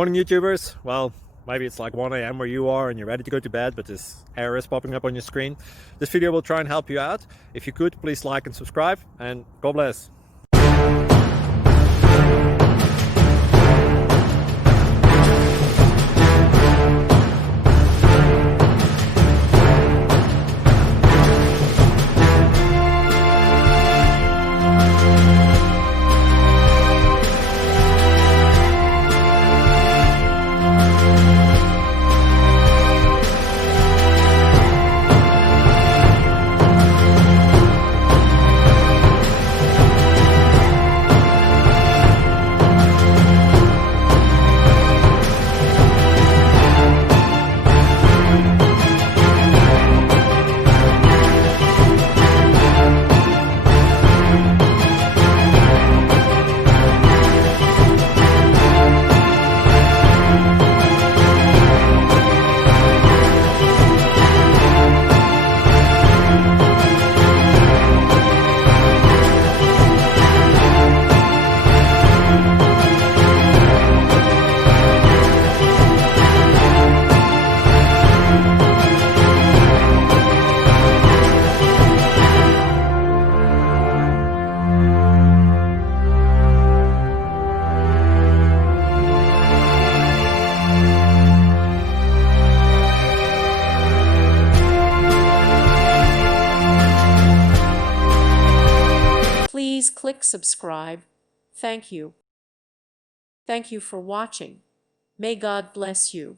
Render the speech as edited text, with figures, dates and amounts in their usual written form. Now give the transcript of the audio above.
Morning YouTubers. Well, maybe it's like 1 a.m. where you are and you're ready to go to bed, but this error is popping up on your screen. This video will try and help you out. If you could, please like and subscribe, and God bless. Please click subscribe. Thank you. Thank you for watching. May God bless you.